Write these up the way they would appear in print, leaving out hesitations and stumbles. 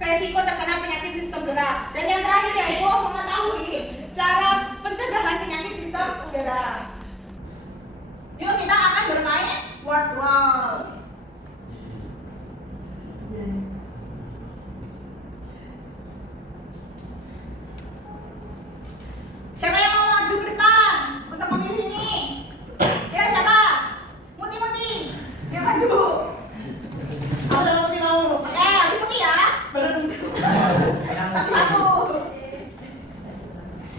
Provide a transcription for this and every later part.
resiko terkena penyakit sistem gerak. Dan yang terakhir yaitu mengetahui cara pencegahan penyakit sistem gerak. Yuk kita akan bermain word wall. Siapa yang mau maju ke depan untuk memilih ini? Ya siapa? Muti. Yang maju. Aku sama Muti mau. Oke, habis Muti ya. Satu.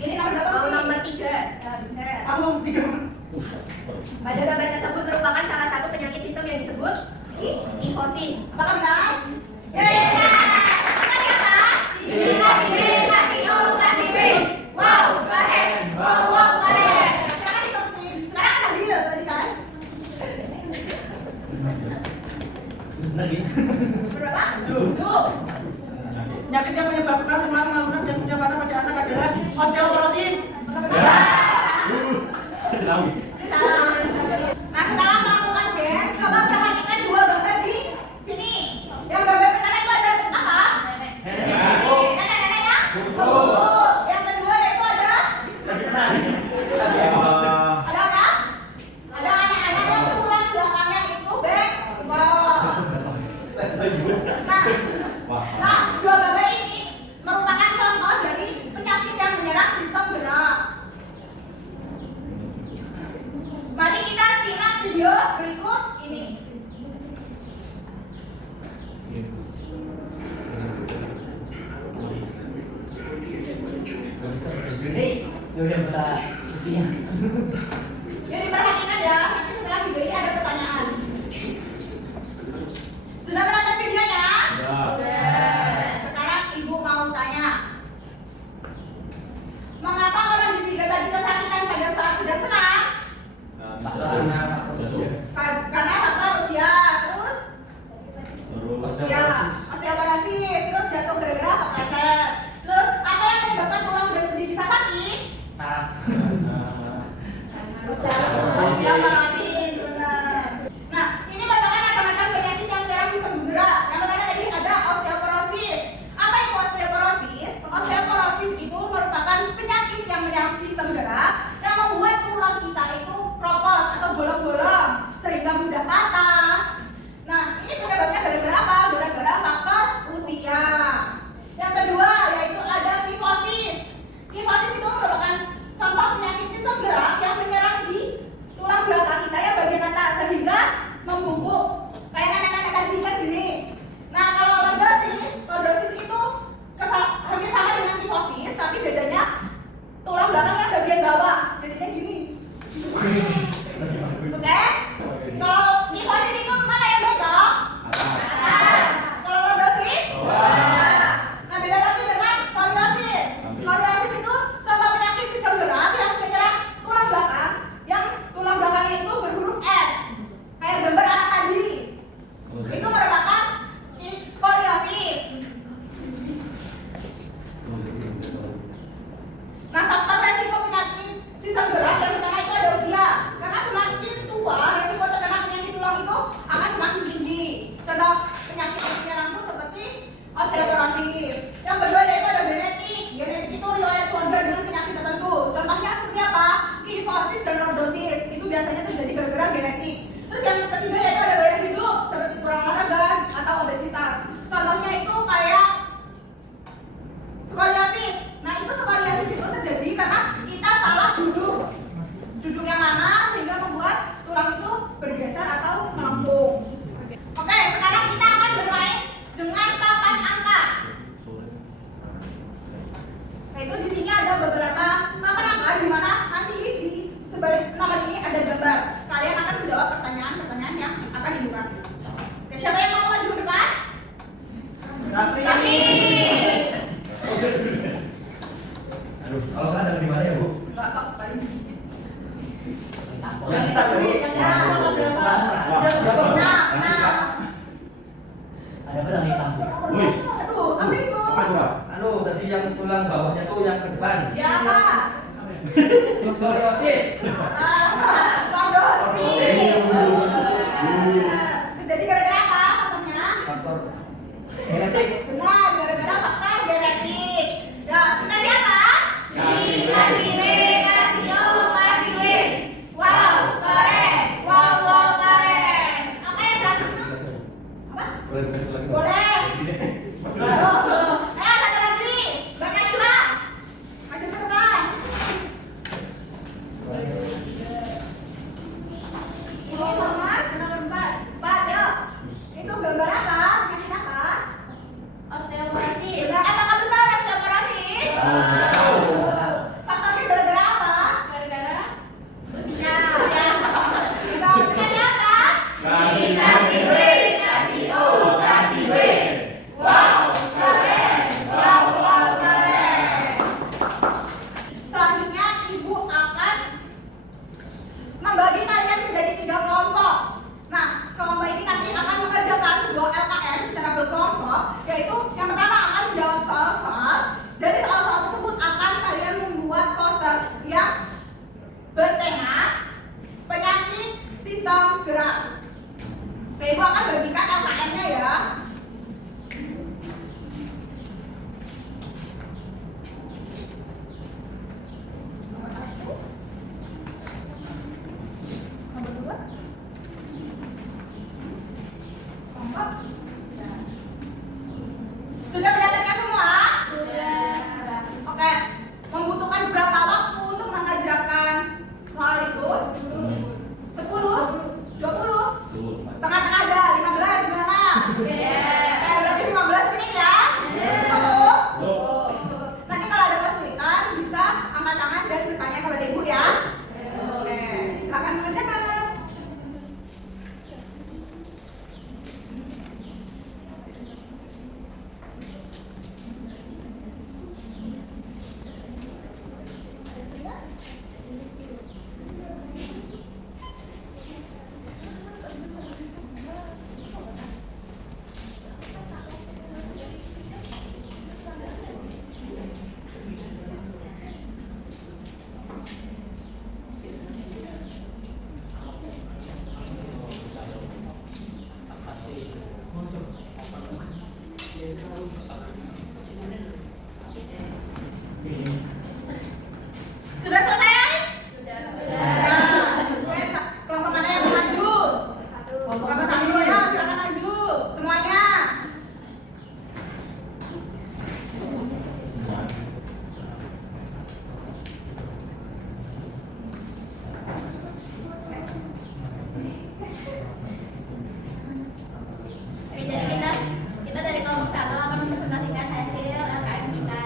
Ini nomor berapa? Mau nomor 3. Ya, Vincent. Aku mau 3. Pada gambar tersebut merupakan salah satu penyakit sistem yang disebut kifosis. Apakah benar? Ya. Kita lihat ya. Iritasi B. Wow, keren. Wow, keren. Sekarang dikomputin. Sekarang sambil tadi kan. Lagi. Berapa? 7. Penyakit yang menyebabkan tulang lalunan dan mudah patah pada anak adalah osteoporosis. Salah. Nah, setelah melakukan gen, coba perhatikan dua gambar di sini. Yang gambar pertama itu ada apa? Nenek ya? Buku. Yang kedua itu ada? Ada apa? Ada anak-anak yang tulang belakangnya itu bengkok. Nah, dua gambar ini merupakan contoh dari penyakit yang menyerang sistem gerak. Mari kita simak video berikut ini. Jadi perhatikan ya, nanti setelah video ini ada pertanyaan. Sudah menonton videonya? Sekarang ibu mau tanya, mengapa orang di video tadi kesakitan pada saat sedang senang? Karena faktor usia, terus ya osteoporosis, terus jatuh gara-gara kepleset. Terus apa yang menyebabkan tulang dan sendi bisa sakit? Osteoporosis, benar. Nah, ini merupakan macam-macam penyakit yang menyerang sistem gerak. Yang pertama tadi ada osteoporosis. Apa itu osteoporosis? Osteoporosis itu merupakan penyakit yang menyerang sistem gerak yang membuat tulang kita itu kropos atau bolong-bolong sehingga mudah patah. Nah, ini penyebabnya gara-gara apa? Gara-gara faktor usia. Yang kedua yaitu ada kifosis. Kifosis itu merupakan contoh penyakit sistem gerak yang menyerang di tulang belakang kita yang bagian atas sehingga membungkuk kayak nenek-nenek tadi kan gini. Nah, kalau lordosis itu hampir sama dengan kifosis, tapi bedanya tulang belakangnya bagian bawah, jadinya gini. Oke? Kalau kifosis itu mana yang bengkok? Atas. Kalau lordosis? Bawah. Nah, beda lagi dengan skoliosis. Skoliosis itu contoh penyakit sistem gerak yang menyerang tulang belakang, yang tulang belakangnya itu berhuruf S. Kayak gambar anak tadi. Itu merupakan skoliosis. Nah, faktor resiko penyakit sistem gerak yang pertama itu ada usia. Karena semakin tua, resiko terkena penyakit tulang itu akan semakin tinggi. Contoh penyakit yang menyerang itu seperti osteoporosis. Yang kedua yaitu ada genetik. Genetik itu riwayat keluarga dengan penyakit tertentu. Contohnya seperti apa? Kifosis dan lordosis. Itu biasanya terjadi gara-gara genetik. Terus yang ketiga yaitu ada gaya hidup seperti kurang olahraga atau obesitas. Contohnya itu kayak skoliosis. Nah, itu skoliosis itu terjadi karena kita salah duduk. Duduk yang lama sehingga membuat tulang itu bergeser atau melengkung. Oke, sekarang kita akan bermain dengan papan angka. Nah, itu di sini ada beberapa papan angka di mana nanti di sebalik nomor ini ada gambar. Kalian akan menjawab pertanyaan-pertanyaan yang akan dibuka. Oke, siapa yang mau maju ke depan? Raffi. Kalau saya ada di mana ya, Bu? Enggak kok, paling Yang kita beri yang Ada pedang hitam. Wih. Aduh, apa itu? Anu, tadi yang tulang bawahnya tuh yang ke depan. Ya apa? Skoliosis. Lordosis. Jadi gara-gara apa faktornya? Faktor genetik. Benar, gara-gara Boleh. Satu lagi. Mbak Nashwa. Maju ke depan. Ini nomor 4, ya. Itu gambar apa? Penyakit apa? Osteoporosis. Apakah benar osteoporosis? Faktornya gara-gara apa? Gara-gara usia. Nah, penyakitnya apa? Kasih W, kasih O, kasih W. Wow, keren. Wow, wow, keren. Selanjutnya ibu akan membagi kalian menjadi 3 kelompok. Nah, kelompok ini nanti akan mengerjakan sebuah LKM secara berkelompok, yaitu yang pertama akan menjawab soal-soal. Dari soal-soal tersebut akan kalian membuat poster yang bertema penyakit sistem gerak. Oke, ibu akan bagikan LKM-nya ya. Nomor 1, nomor 2, kelompok. Sudah mendapatkan semua? Sudah. Oke, membutuhkan berapa waktu untuk mengerjakan soal itu? 10? 20? Tengah-tengah ada, 15 gimana? Berarti 15 ini ya? Cukup? Nanti kalau ada kesulitan bisa angkat tangan dan bertanya kepada ibu ya. Oke, silakan mengerjakan. Sudah selesai? Nah, kelompok mana yang mau maju? Kelompok 1 ya, silakan maju semuanya. Oke, jadi kita dari kelompok 1 akan mempresentasikan hasil LKM kita.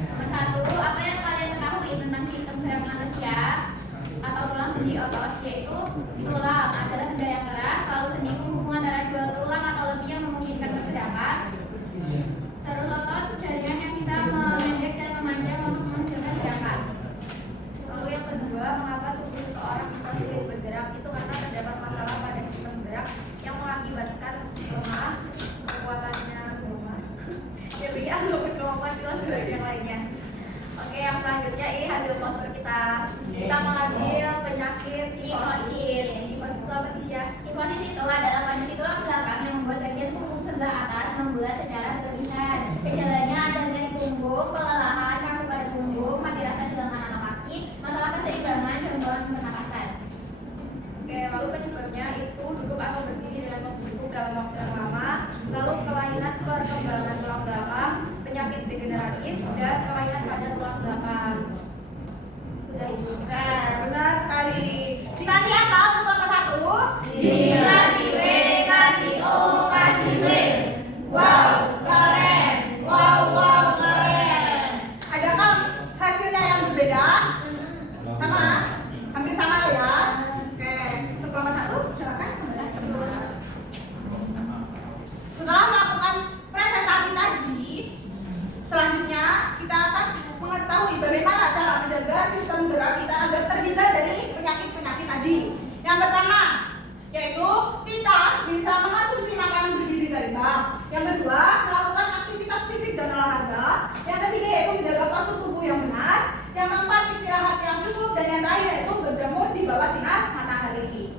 Nomor 1, apa yang kalian ketahui tentang sistem gerak manusia atau tulang sendi otot, yaitu tulang adalah benda yang keras, lalu sendi menghubung antara dua tulang atau lebih yang memungkinkan pergerakan. Terus otot jaringan yang bisa memendek dan memanjang untuk menghasilkan gerakan. Lalu yang kedua, mengapa tubuh seseorang bisa sulit bergerak? Itu karena terdapat masalah pada sistem gerak yang mengakibatkan kelemahan kekuatannya nyeri ataupun kemampuan sila yang lainnya. Oke, yang selanjutnya ini hasil poster kita. Kita mengambil penyakit kifosis. Kifosis itu apa sih ya? Kifosis itu adalah kondisi tulang belakang yang membuat bagian punggung sebelah atas membulat secara berlebihan. Gejalanya ada dari punggung, kelelahan, kaku pada punggung, mati rasa di lengan atau kaki, masalah keseimbangan, gangguan pernapasan. Oke, lalu penyebabnya itu duduk atau berdiri dengan membungkuk dalam waktu yang lama, lalu kelainan perkembangan tulang belakang, penyakit degeneratif, dan kelainan pada tulang belakang. Sudah ibu. Nah, benar sekali. Dikasih apa untuk kelompok 1? Dikasih W, kasih O, kasih W. Wow, keren. Wow, wow, keren. Adakah hasilnya yang berbeda? Sama? Hampir sama lah ya. Oke, untuk kelompok 1 silakan. Setelah melakukan presentasi tadi, selanjutnya kita akan mengetahui bagaimana cara menjaga sistem gerak kita agar terhindar dari penyakit-penyakit tadi. Yang pertama, yaitu kita bisa mengonsumsi makanan bergizi seimbang. Yang kedua, melakukan aktivitas fisik dan olahraga. Yang ketiga yaitu menjaga postur tubuh yang benar. Yang keempat, istirahat yang cukup. Dan yang terakhir yaitu berjemur di bawah sinar matahari.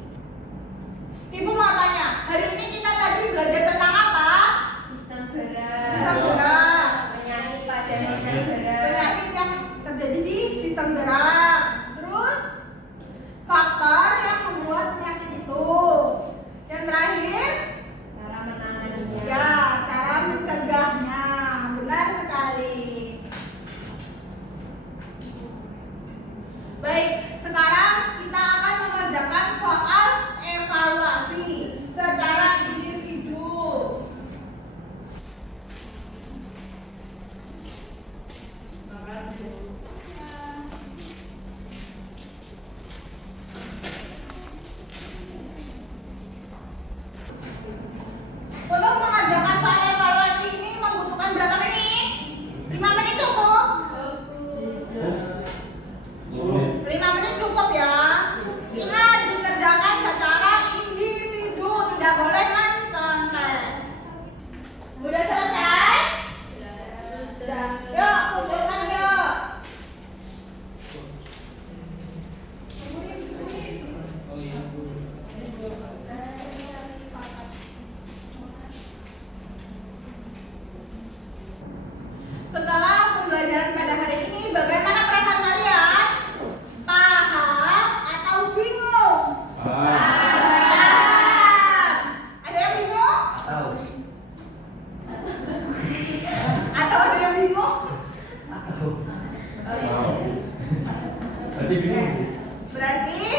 Ibu mau tanya, hari ini kita tadi belajar tentang apa? Sistem gerak. Sistem gerak. Penyakit pada sistem gerak. Penyakit yang terjadi di sistem gerak. Terus faktor menit cukup ya. Ingat, dikerjakan secara individu, tidak boleh mencontek. Udah selesai? Sudah. Yuk, kumpulkan yuk. Setelah pembelajaran pada hari ini, bagaimana perasaan kalian? Paham atau bingung? Paham. Ada yang bingung? Tahu. Atau ada yang bingung? Tahu. Berarti bingung. Berarti